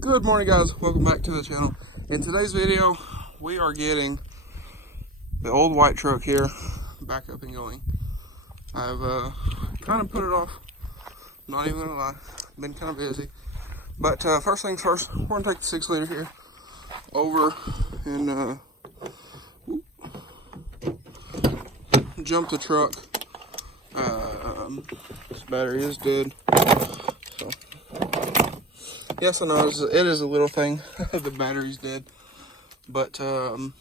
Good morning, guys. Welcome back to the channel. In today's video, we are getting the old white truck here back up and going. I've kind of put it off, not even gonna lie, been kind of busy. But first things first, we're gonna take the 6 liter here over and jump the truck. This battery is dead. So yes, I know it is a little thing. The battery's dead, but hey,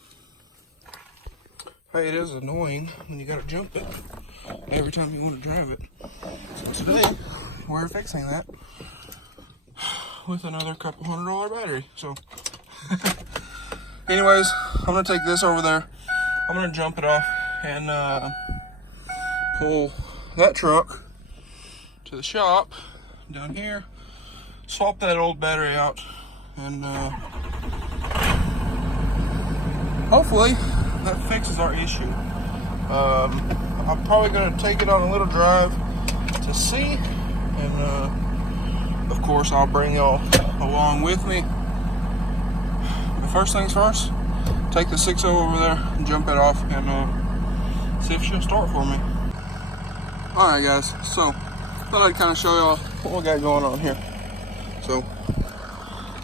it is annoying when you gotta jump it every time you want to drive it. So today we're fixing that with another couple $100 battery. So anyways, I'm gonna take this over there, I'm gonna jump it off and pull that truck to the shop down here, swap that old battery out, and hopefully that fixes our issue. I'm probably going to take it on a little drive to see, and of course I'll bring y'all along with me. But first things first, take the 6.0 over there and jump it off and see if she'll start for me. Alright guys, so thought I'd kind of show y'all what we got going on here. So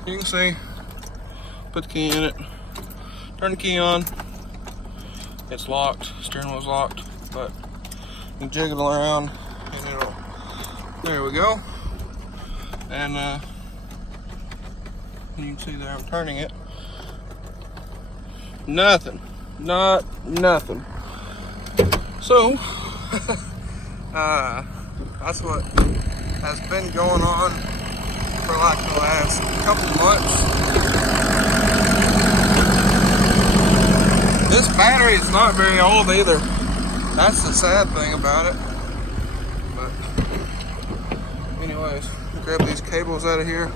you can see, put the key in it, turn the key on, it's locked, steering wheel's locked, but you jiggle it around and it'll, there we go. And you can see there I'm turning it. Nothing. So that's what has been going on for like the last couple months. This battery is not very old either. That's the sad thing about it. But anyways, grab these cables out of here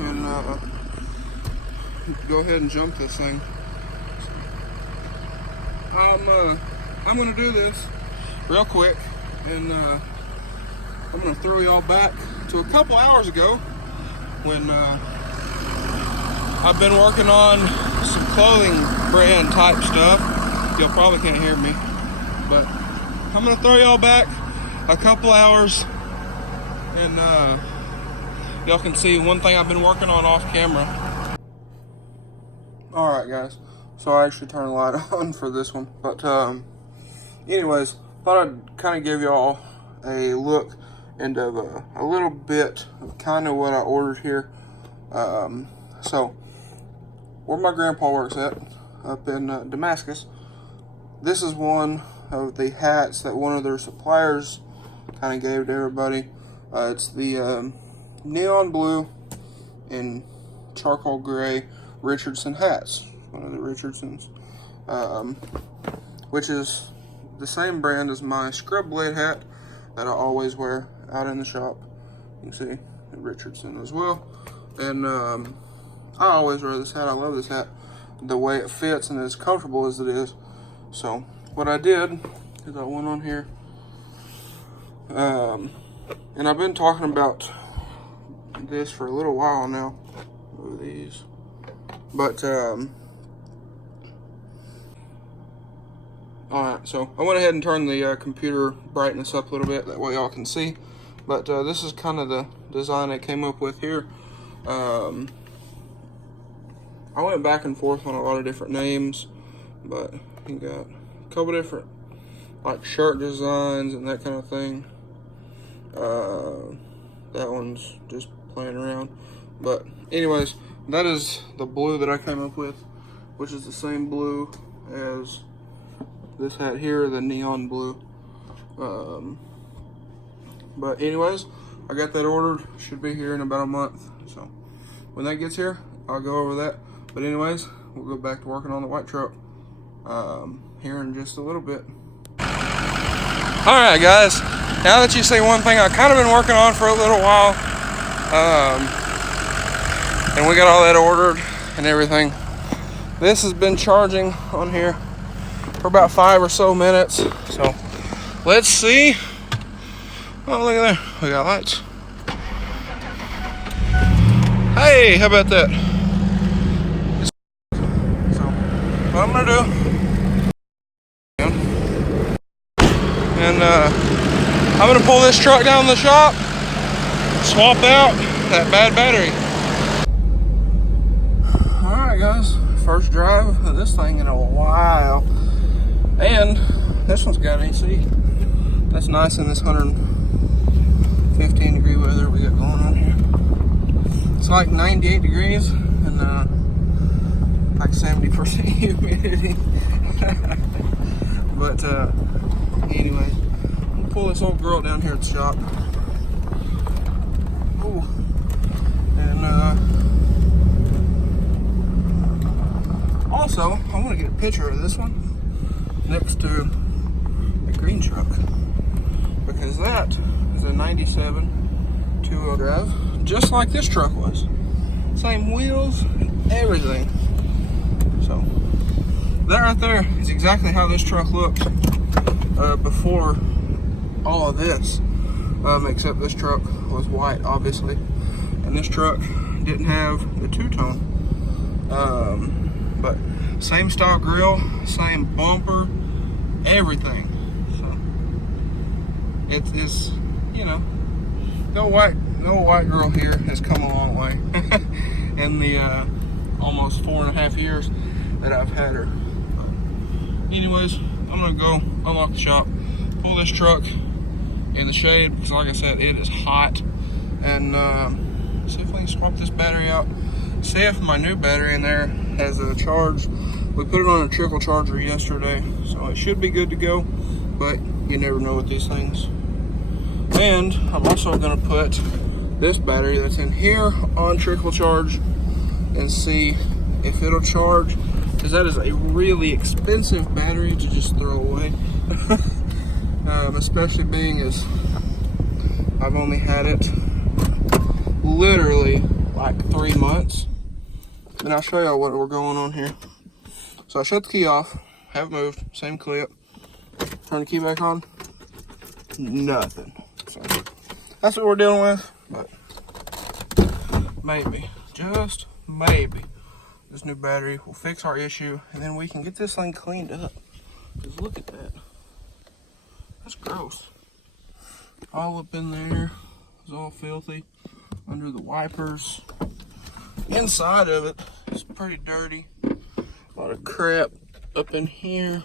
and go ahead and jump this thing. I'm gonna do this real quick, and I'm gonna throw y'all back to a couple hours ago when I've been working on some clothing brand type stuff. Y'all probably can't hear me, but I'm gonna throw y'all back a couple hours and y'all can see one thing I've been working on off camera. Alright guys, so I actually turned the light on for this one, but anyways, thought I'd kind of give y'all a look into a little bit of kind of what I ordered here. So where my grandpa works at, up in Damascus, this is one of the hats that one of their suppliers kind of gave to everybody. It's the neon blue and charcoal gray Richardson hats, one of the Richardsons, which is the same brand as my Scrubblade hat that I always wear out in the shop. You can see the Richardson as well. And I always wear this hat. I love this hat, the way it fits and as comfortable as it is. So what I did is I went on here, and I've been talking about this for a little while now. Look at these. But alright, so I went ahead and turned the computer brightness up a little bit, that way y'all can see. But this is kind of the design I came up with here. I went back and forth on a lot of different names, but you got a couple different like shirt designs and that kind of thing. That one's just playing around. But anyways, that is the blue that I came up with, which is the same blue as this hat here, the neon blue. But anyways, I got that ordered, should be here in about a month. So when that gets here, I'll go over that. But anyways, we'll go back to working on the white truck here in just a little bit. Alright guys, now that you see one thing I've kind of been working on for a little while, and we got all that ordered and everything. This has been charging on here for about 5 or so minutes. So let's see. Oh, look at there, we got lights. Hey, how about that? So, what I'm gonna do, and I'm gonna pull this truck down the shop, swap out that bad battery. All right, guys, first drive of this thing in a while, and this one's got AC. That's nice in this 115 degree weather we got going on here. It's like 98 degrees and like 70% humidity. But anyway, we'll pull this old girl down here at the shop. Ooh. And also, I want to get a picture of this one next to the green truck, because that is a 97 two-wheel drive, just like this truck was. Same wheels and everything. So that right there is exactly how this truck looked before all of this, except this truck was white, obviously, and this truck didn't have the two-tone. But same style grill, same bumper, everything. So it's you know, no white girl here has come a long way in the almost 4.5 years that I've had her. But anyways, I'm gonna go unlock the shop, pull this truck in the shade, because like I said, it is hot, and see if we can swap this battery out, see if my new battery in there has a charge. We put it on a trickle charger yesterday, so it should be good to go, but you never know with these things. And I'm also gonna put this battery that's in here on trickle charge and see if it'll charge, because that is a really expensive battery to just throw away. Especially being as I've only had it literally like 3 months. And I'll show y'all what we're going on here. So I shut the key off, have it moved, same clip. Turn the key back on, nothing. So that's what we're dealing with, but maybe, just maybe, this new battery will fix our issue, and then we can get this thing cleaned up. Because look at that. That's gross. All up in there. It's all filthy. Under the wipers. Inside of it is pretty dirty. A lot of crap up in here.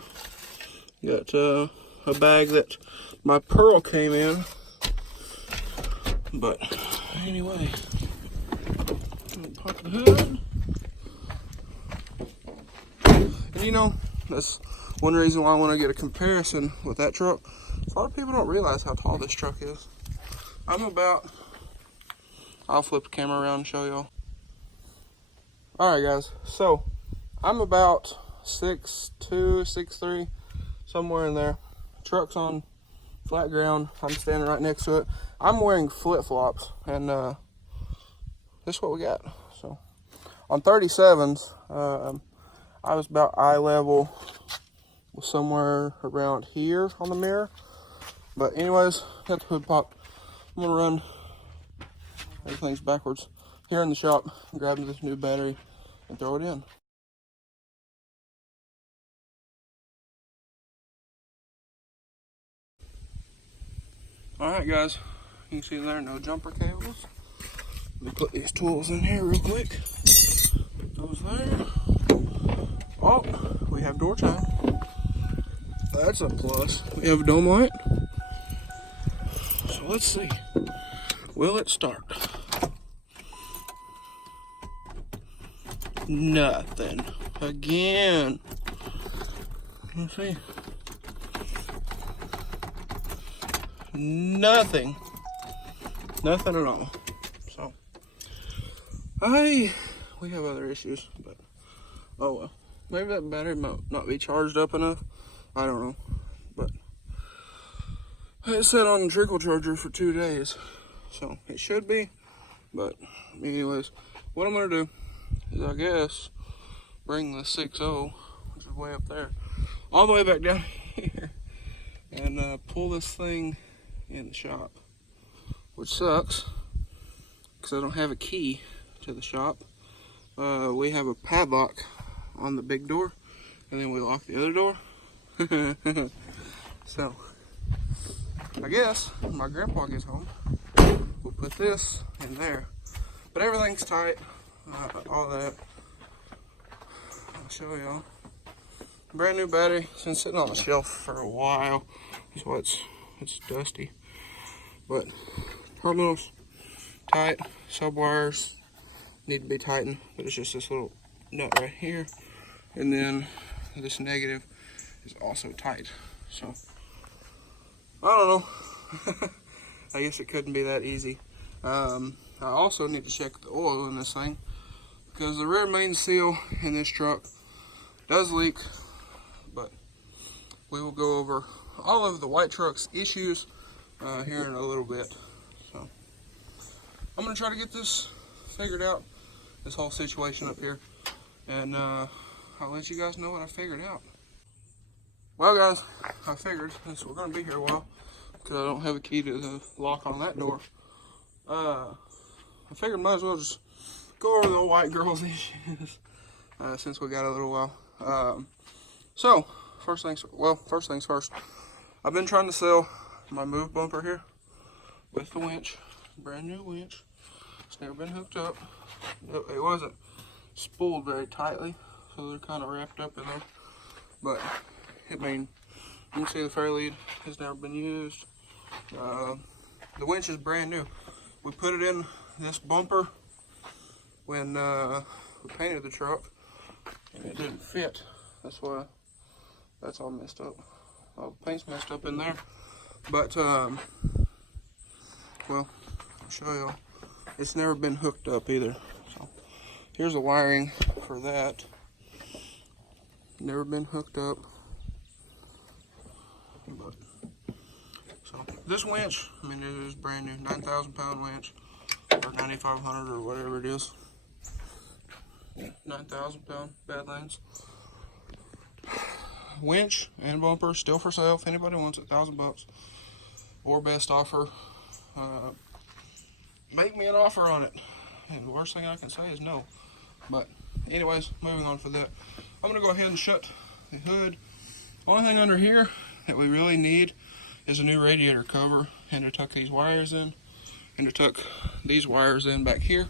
Got a bag that my Pearl came in. But anyway, pop the hood. And you know, that's one reason why I want to get a comparison with that truck. A lot of people don't realize how tall this truck is. I'll flip the camera around and show y'all. Alright guys, so I'm about 6'2", 6'3", somewhere in there. Truck's on flat ground. I'm standing right next to it. I'm wearing flip-flops, and this is what we got. So on 37s, I was about eye level, somewhere around here on the mirror. But anyways, got the hood popped. I'm gonna run, everything's backwards, here in the shop, grab this new battery and throw it in. Alright guys, you can see there, no jumper cables. Let me put these tools in here real quick. Put those there. Oh, we have door chime. That's a plus. We have a dome light. So let's see. Will it start? Nothing. Again. Let's see. Nothing. Nothing at all. So, we have other issues, but oh well. Maybe that battery might not be charged up enough. I don't know. But it sat on the trickle charger for 2 days. So it should be. But anyways, what I'm gonna do is, I guess, bring the 6.0, which is way up there, all the way back down here, and pull this thing in the shop, which sucks because I don't have a key to the shop. We have a padlock on the big door, and then we lock the other door. So, I guess when my grandpa gets home, we'll put this in there. But everything's tight, all that. I'll show y'all. Brand new battery. It's been sitting on the shelf for a while. That's why it's dusty. But terminals tight, sub wires need to be tightened, but it's just this little nut right here, and then this negative is also tight. So I don't know. I guess it couldn't be that easy. I also need to check the oil in this thing, because the rear main seal in this truck does leak. But we will go over all of the white truck's issues here in a little bit. So I'm gonna try to get this figured out, this whole situation up here, and I'll let you guys know what I figured out. Well guys, I figured, since we're gonna be here a while, because I don't have a key to the lock on that door, I figured might as well just go over the old white girl's issues since we got a little while. So first things first, I've been trying to sell my move bumper here with the winch, brand new winch. It's never been hooked up. It wasn't spooled very tightly, so they're kind of wrapped up in there. But I mean, you can see the fair lead has never been used. The winch is brand new. We put it in this bumper when we painted the truck, and it didn't fit. That's why that's all messed up. All the paint's messed up in there. But well, I'll show you. It's never been hooked up either. So here's the wiring for that. Never been hooked up. But so this winch, I mean, it is brand new, 9,000 pound winch, or 9,500 or whatever it is. 9,000 pound Badlands. Winch and bumper still for sale if anybody wants it. $1,000 or best offer. Make me an offer on it, and the worst thing I can say is no. But anyways, moving on for that, I'm gonna go ahead and shut the hood. Only thing under here that we really need is a new radiator cover, and to tuck these wires in, and to tuck these wires in back here.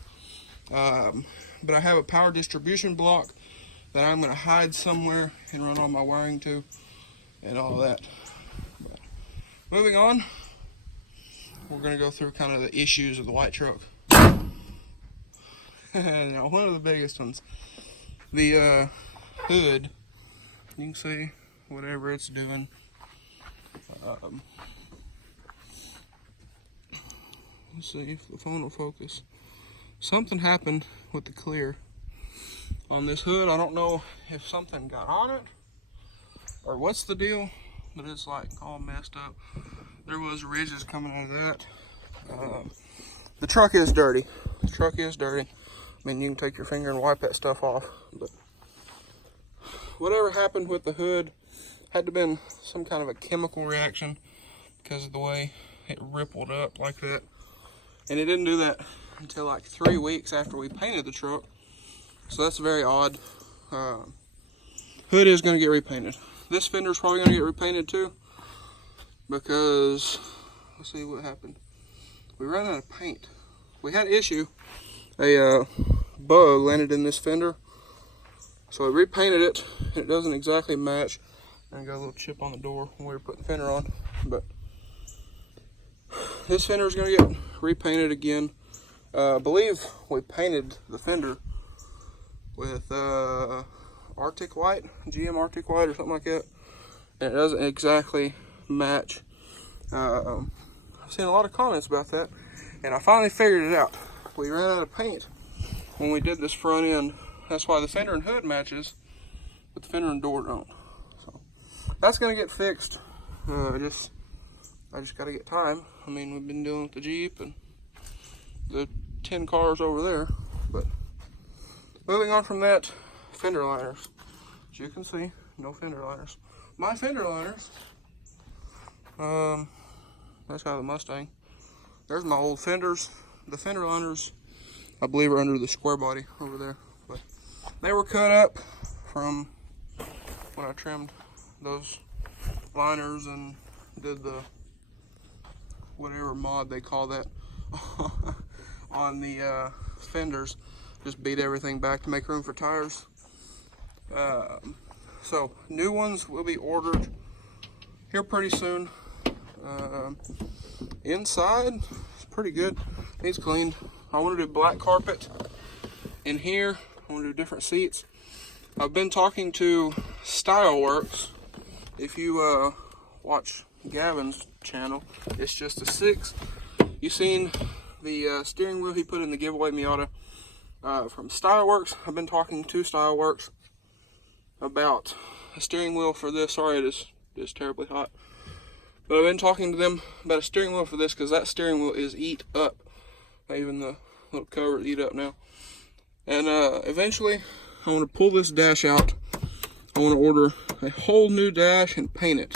But I have a power distribution block that I'm going to hide somewhere and run all my wiring to and all that. But moving on, we're going to go through kind of the issues of the white truck. Now, one of the biggest ones, the hood. You can see whatever it's doing. Let's see if the phone will focus. Something happened with the clear on this hood. I don't know if something got on it or what's the deal, but it's like all messed up. There was ridges coming out of that. The truck is dirty. The truck is dirty. I mean, you can take your finger and wipe that stuff off, but whatever happened with the hood had to have been some kind of a chemical reaction because of the way it rippled up like that. And it didn't do that until like 3 weeks after we painted the truck. So that's very odd. Hood is going to get repainted. This fender is probably going to get repainted too, because let's see what happened. We ran out of paint. We had an issue. A bug landed in this fender, so I repainted it, and it doesn't exactly match. And got a little chip on the door when we were putting the fender on. But this fender is going to get repainted again. I believe we painted the fender with Arctic White, GM Arctic White or something like that, and it doesn't exactly match. I've seen a lot of comments about that, and I finally figured it out. We ran out of paint when we did this front end. That's why the fender and hood matches, but the fender and door don't. So that's gonna get fixed. I just gotta get time. I mean, we've been dealing with the Jeep and the 10 cars over there. But moving on from that, fender liners. As you can see, no fender liners. My fender liners, that's out of the Mustang. There's my old fenders. The fender liners I believe are under the square body over there. But they were cut up from when I trimmed those liners and did the whatever mod they call that on the fenders. Just beat everything back to make room for tires. So new ones will be ordered here pretty soon. Inside, it's pretty good. Needs cleaned. I want to do black carpet in here. I want to do different seats. I've been talking to Styleworks. If you watch Gavin's channel, it's just a 6. You seen the steering wheel he put in the giveaway Miata from Styleworks. I've been talking to Styleworks about a steering wheel for this. Sorry, it is terribly hot. But I've been talking to them about a steering wheel for this because that steering wheel is eat up. Even the little cover is eat up now. And eventually, I want to pull this dash out. I want to order a whole new dash and paint it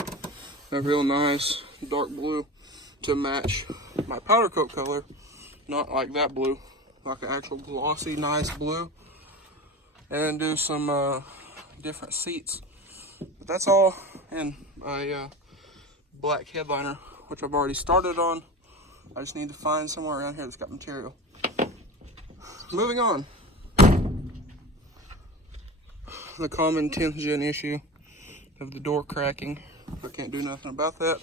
a real nice dark blue to match my powder coat color. Not like that blue, like an actual glossy, nice blue. And do some different seats. But that's all in a black headliner, which I've already started on. I just need to find somewhere around here that's got material. Moving on. The common 10th gen issue of the door cracking. I can't do nothing about that.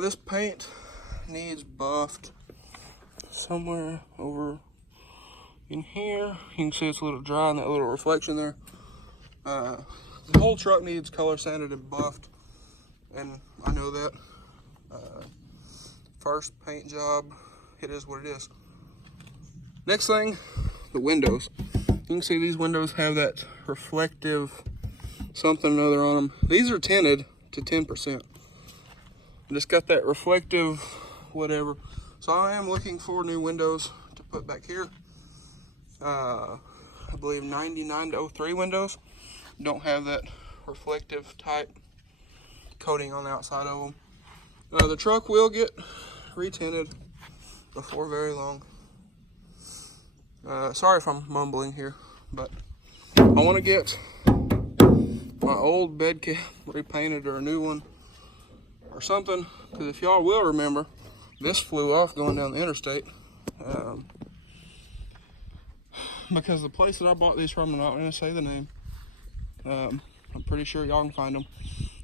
This paint needs buffed somewhere over in here. You can see it's a little dry in that little reflection there. The whole truck needs color sanded and buffed, and I know that. First paint job, it is what it is. Next thing, the windows. You can see these windows have that reflective something or other on them. These are tinted to 10%. Just got that reflective whatever. So I am looking for new windows to put back here. I believe 99 to 03 windows don't have that reflective type coating on the outside of them. The truck will get retinted before very long. Sorry if I'm mumbling here, but I want to get my old bed cap repainted or a new one or something, because if y'all will remember, this flew off going down the interstate. Because the place that I bought these from, I'm not going to say the name, I'm pretty sure y'all can find them.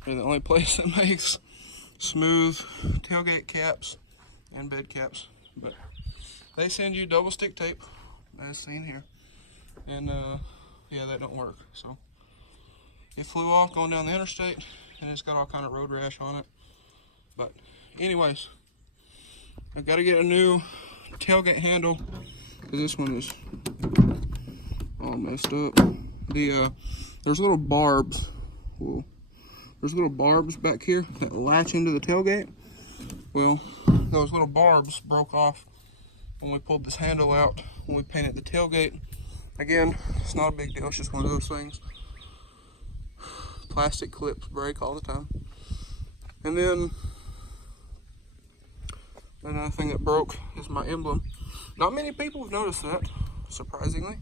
They're the only place that makes smooth tailgate caps and bed caps, but they send you double stick tape as seen here, and yeah, that don't work. So it flew off going down the interstate, and it's got all kind of road rash on it. But anyways, I got to get a new tailgate handle because this one is all messed up. There's little barbs. Whoa. There's little barbs back here that latch into the tailgate. Well, those little barbs broke off when we pulled this handle out when we painted the tailgate. Again, it's not a big deal, it's just one of those things. Plastic clips break all the time. And then another thing that broke is my emblem. Not many people have noticed that, surprisingly.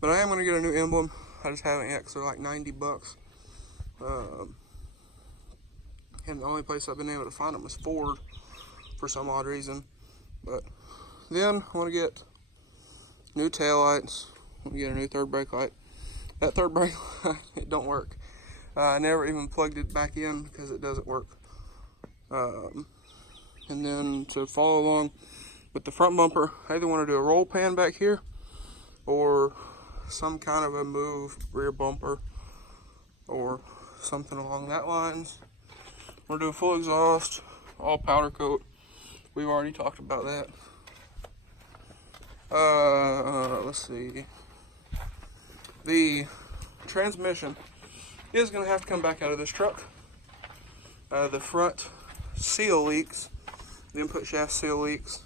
But I am going to get a new emblem. I just haven't yet because they're like 90 bucks. And the only place I've been able to find them is Ford for some odd reason. But then I want to get new taillights. I want to get a new third brake light. That third brake light, it don't work. I never even plugged it back in because it doesn't work. And then to follow along with the front bumper, I either want to do a roll pan back here or some kind of a move rear bumper or something along that lines. We're doing full exhaust, all powder coat. We've already talked about that. Let's see. The transmission is going to have to come back out of this truck. The front seal leaks. The input shaft seal leaks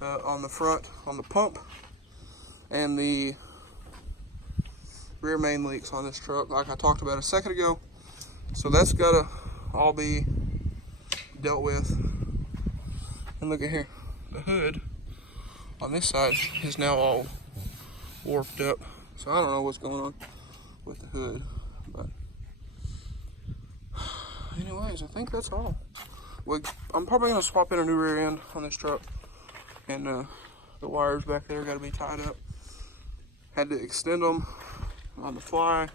on the front, on the pump, and the rear main leaks on this truck, like I talked about a second ago. So that's got to all be dealt with. And look at here, the hood on this side is now all warped up. So I don't know what's going on with the hood, but anyways, I think that's all. I'm probably gonna swap in a new rear end on this truck, and the wires back there got to be tied up. Had to extend them on the fly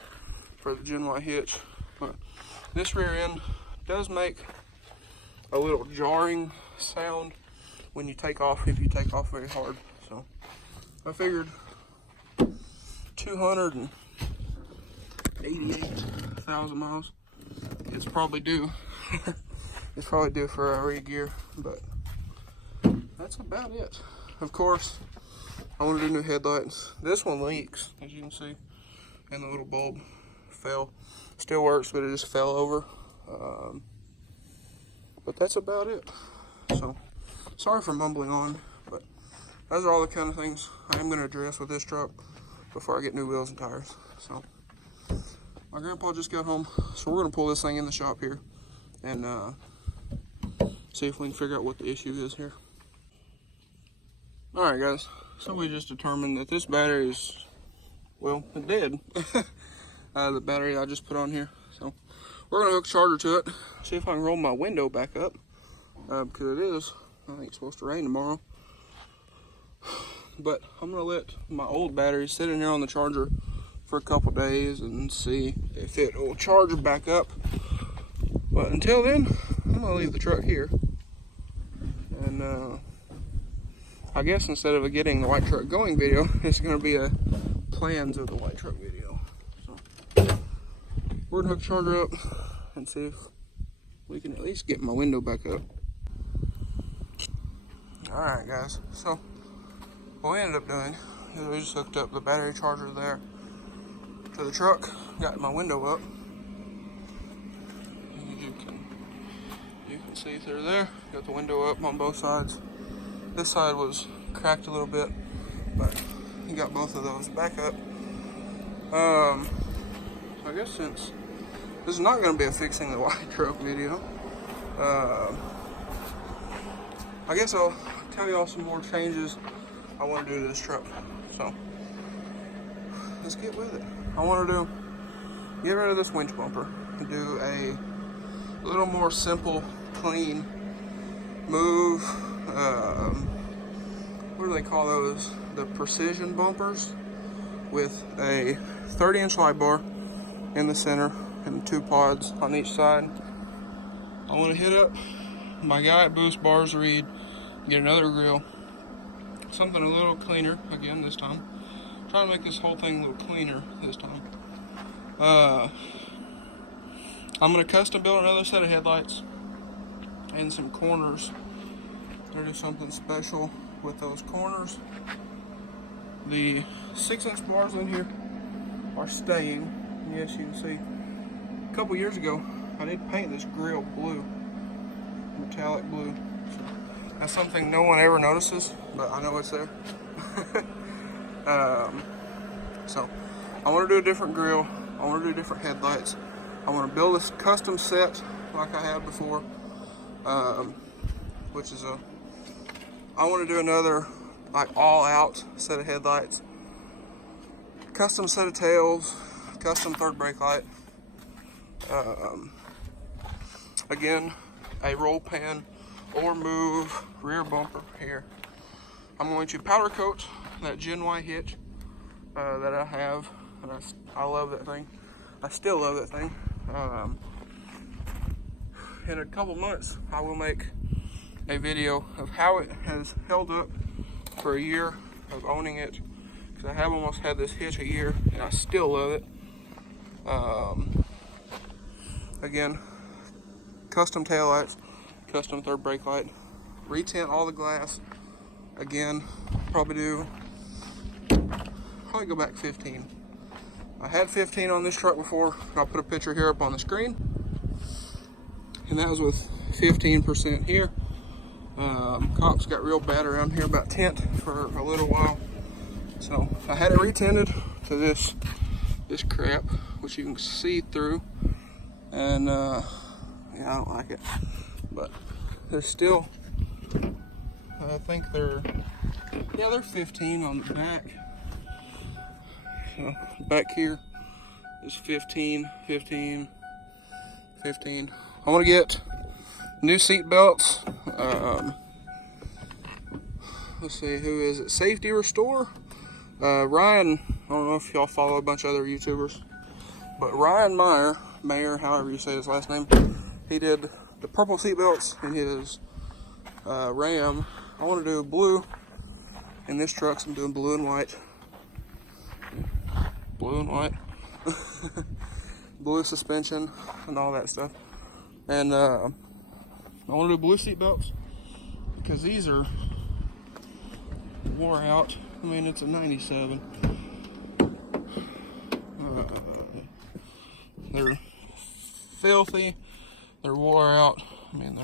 for the Gen Y hitch, but this rear end does make a little jarring sound when you take off, if you take off very hard. So I figured 288,000 miles, it's probably due. It's probably due for a re-gear, but that's about it. Of course, I want to do new headlights. This one leaks, as you can see, and the little bulb fell. Still works, but it just fell over. But that's about it. So, sorry for mumbling on, but those are all the kind of things I am going to address with this truck before I get new wheels and tires. So, my grandpa just got home, so we're going to pull this thing in the shop here and see if we can figure out what the issue is here. Alright guys, so we just determined that this battery is, well, dead. The battery I just put on here. So we're going to hook a charger to it, see if I can roll my window back up, because it is, I think it's supposed to rain tomorrow. But I'm going to let my old battery sit in here on the charger for a couple days and see if it will charge back up. But until then, I'm going to leave the truck here. And I guess instead of getting the white truck going video, it's going to be a plans of the white truck video. So we're going to hook the charger up and see if we can at least get my window back up. Alright guys, so what we ended up doing is we just hooked up the battery charger there to the truck, got my window up. You can see through there, got the window up on both sides. This side was cracked a little bit, but you got both of those back up. So I guess since this is not going to be a fixing the white truck video, I guess I'll tell y'all some more changes I want to do to this truck. So let's get with it. I want to get rid of this winch bumper and do a little more simple, clean move. What do they call those? The precision bumpers with a 30-inch light bar in the center and 2 pods on each side. I want to hit up my guy at Boost Bars Reed, get another grill, something a little cleaner again this time. Trying to make this whole thing a little cleaner this time. I'm going to custom build another set of headlights and some corners. There is something special with those corners. The 6-inch bars in here are staying. Yes, you can see. A couple years ago, I did paint this grill blue, metallic blue. That's something no one ever notices, but I know it's there. So I want to do a different grill. I want to do different headlights. I want to build this custom set like I had before, which is I want to do another like all-out set of headlights, custom set of tails, custom third brake light. Again, a roll pan or move rear bumper here. I'm going to powder coat that Gen Y hitch that I have, and I love that thing. I still love that thing. In a couple months, I will make a video of how it has held up for a year of owning it, because I have almost had this hitch a year and I still love it. Again, custom taillights, custom third brake light, retint all the glass. Again, probably go back 15. I had 15 on this truck before. I'll put a picture here up on the screen, and that was with 15% here. Cops got real bad around here about tint for a little while, so I had it retinted to this crap, which you can see through, and yeah, I don't like it, but they're still, I think they're Yeah, they're 15 on the back. So back here is 15, 15, 15. I want to get new seat belts. Let's see, who is it? Safety Restore. Ryan, I don't know if y'all follow a bunch of other YouTubers, but Ryan Mayer, however you say his last name, he did the purple seat belts in his Ram. I want to do blue in this truck, so I'm doing blue and white. Blue and white. Blue suspension and all that stuff. And I want to do blue seat belts because these are wore out. I mean, it's a 97. They're filthy. They're wore out. I mean,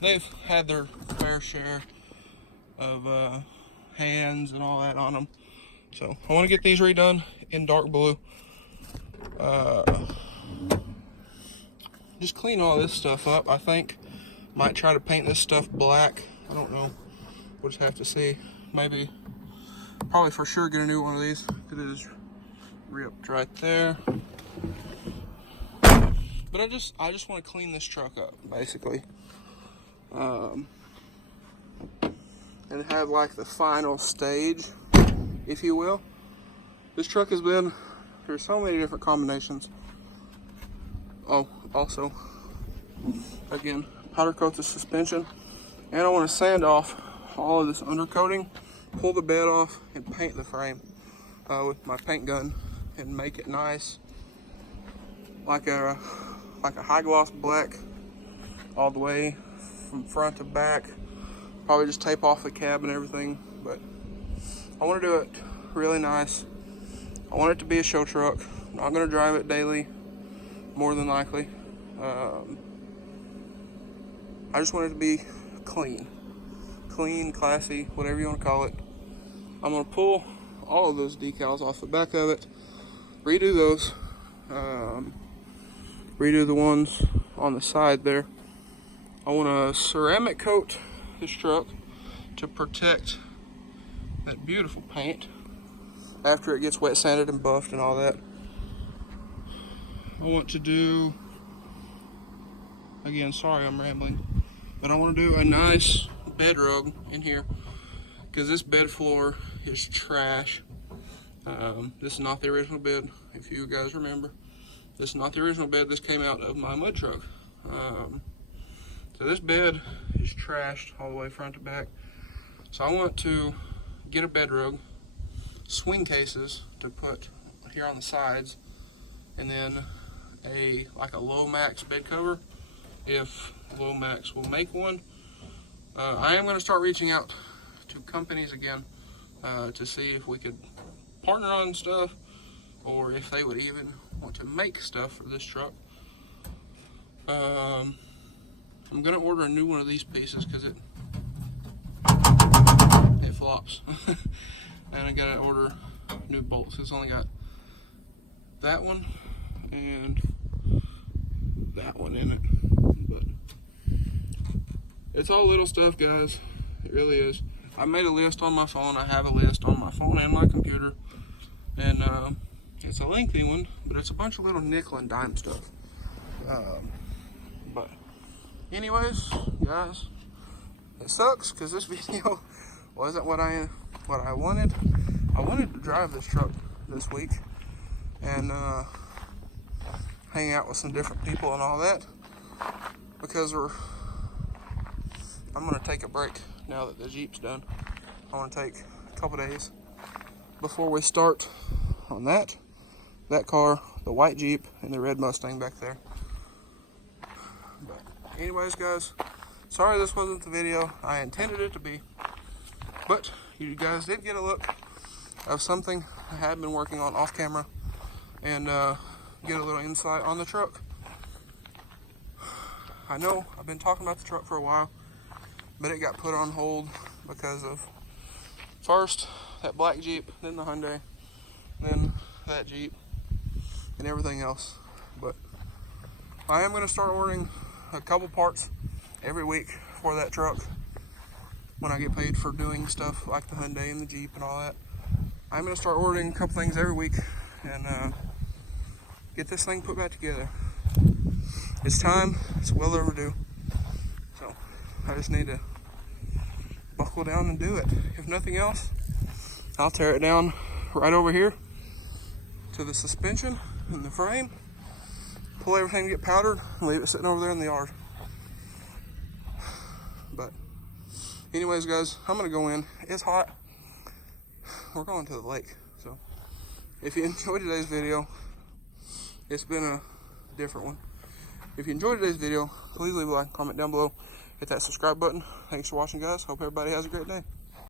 they've had their fair share of hands and all that on them. So I want to get these redone in dark blue. Just clean all this stuff up. I think might try to paint this stuff black. I don't know. We'll just have to see. Maybe, probably for sure get a new one of these because it is ripped right there. But I just want to clean this truck up, basically, and have like the final stage, if you will. This truck has been through so many different combinations. Oh, also, again, powder coat the suspension, and I want to sand off all of this undercoating, pull the bed off, and paint the frame with my paint gun and make it nice, like a high gloss black all the way from front to back. Probably just tape off the cab and everything, but I want to do it really nice. I want it to be a show truck. I'm not going to drive it daily, more than likely. I just want it to be clean, classy, whatever you want to call it. I'm going to pull all of those decals off the back of it, redo those, redo the ones on the side there. I want to ceramic coat this truck to protect that beautiful paint after it gets wet sanded and buffed and all that. I want to do, again, sorry I'm rambling, but I want to do a nice bed rug in here because this bed floor is trash. This is not the original bed, if you guys remember. This is not the original bed. This came out of my mud truck. So this bed is trashed all the way front to back. So I want to get a bed rug, swing cases to put here on the sides, and then like a Lomax bed cover, if Lomax will make one. I am going to start reaching out to companies again to see if we could partner on stuff, or if they would even want to make stuff for this truck. I'm going to order a new one of these pieces because it flops. And I got to order new bolts. It's only got that one and that one in it. But it's all little stuff, guys. It really is. I made a list on my phone. I have a list on my phone and my computer. And it's a lengthy one, but it's a bunch of little nickel and dime stuff. But anyways, guys, it sucks because this video wasn't what I wanted. I wanted to drive this truck this week and hang out with some different people and all that, because I'm going to take a break now that the Jeep's done. I want to take a couple days before we start on that car, the white Jeep, and the red Mustang back there. But anyways, guys, sorry this wasn't the video I intended it to be, but you guys did get a look of something I had been working on off camera, and get a little insight on the truck. I know I've been talking about the truck for a while, but it got put on hold because of first that black Jeep, then the Hyundai, then that Jeep, and everything else. But I am going to start ordering a couple parts every week for that truck, when I get paid for doing stuff like the Hyundai and the Jeep and all that. I'm gonna start ordering a couple things every week and get this thing put back together. It's time. It's well overdue. So I just need to buckle down and do it. If nothing else, I'll tear it down right over here to the suspension and the frame, pull everything, get powdered, and leave it sitting over there in the yard. But anyways, guys, I'm gonna go in. It's hot. We're going to the lake. So if you enjoyed today's video, it's been a different one. If you enjoyed today's video, please leave a like, comment down below, hit that subscribe button. Thanks for watching, guys. Hope everybody has a great day.